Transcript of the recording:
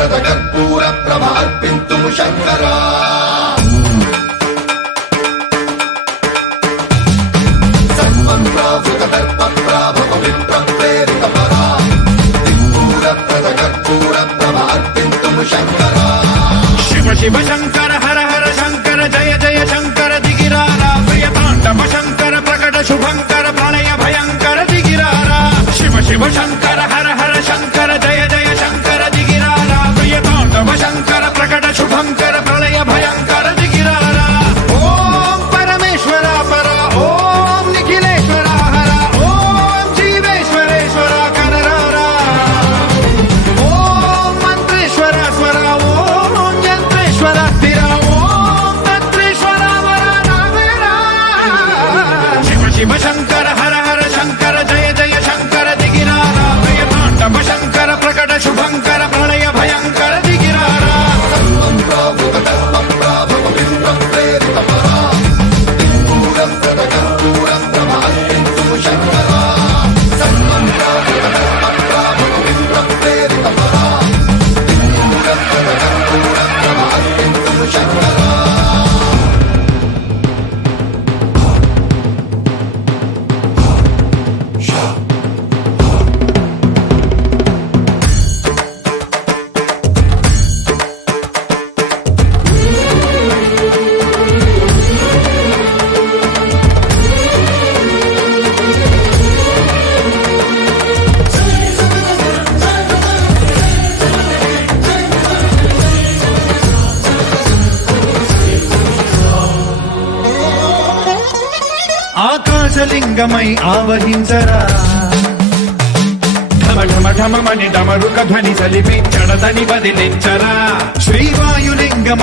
ప్రద కర్పూర ప్రభ అర్పింతుము శంకరా సన్మంత్రావృత దర్ప ప్రాభవ విప్ర ప్రేరిత పరా దిక్పూర ప్రద కర్పూర ప్రభ అర్పింతుము శంకరా శివ శివ శంకర హర హర శంకర జయ జయ శంకర దిగిరారా ప్రియ తాండవ శంకర ప్రకట శుభంకర ప్రళయ భయంకర దిగిరారా శివ శివ శంకర హర హర శంకర జయ జయ శంకర దిగిరారా ప్రియ తాండవ శంకర ప్రకట శుభంకర ప్రళయ భయంకర దిగిరారా ఓం పరమేశ్వర పర ఓం నిఖిలేశ్వర హర ఓం జీవేశ్వరేశ్వర కరరారా ఓం మంత్రేశ్వర స్వర ఓం యంత్రేశ్వర స్థిర ఓం తంత్రేశ్వర వర నావేరా శివ శివ శంకర హర హర శంకర జయ జయ శంకర దిగిరారా ప్రియ తాండవ శంకర ప్రకట శుభంకర ప్రళయ భయంకర దిగిరారా సన్మంత్రావృత దర్ప ప్రాభవ విప్ర ప్రేరిత పరా దిక్పూర ప్రద కర్పూర ప్రభ అర్పింతుము శంకరా సన్మంత్రావృత దర్ప ప్రాభవ విప్ర ప్రేరిత పరా దిక్పూర ప్రద కర్పూర ప్రభ అర్పింతుము శంకరా ఆకాశలింగమై ఆవహించరా ఢమ ఢమ ఢమమని డమరుక ధ్వని సలిపి చడదని వదిలించరా శ్రీవాయులింగమై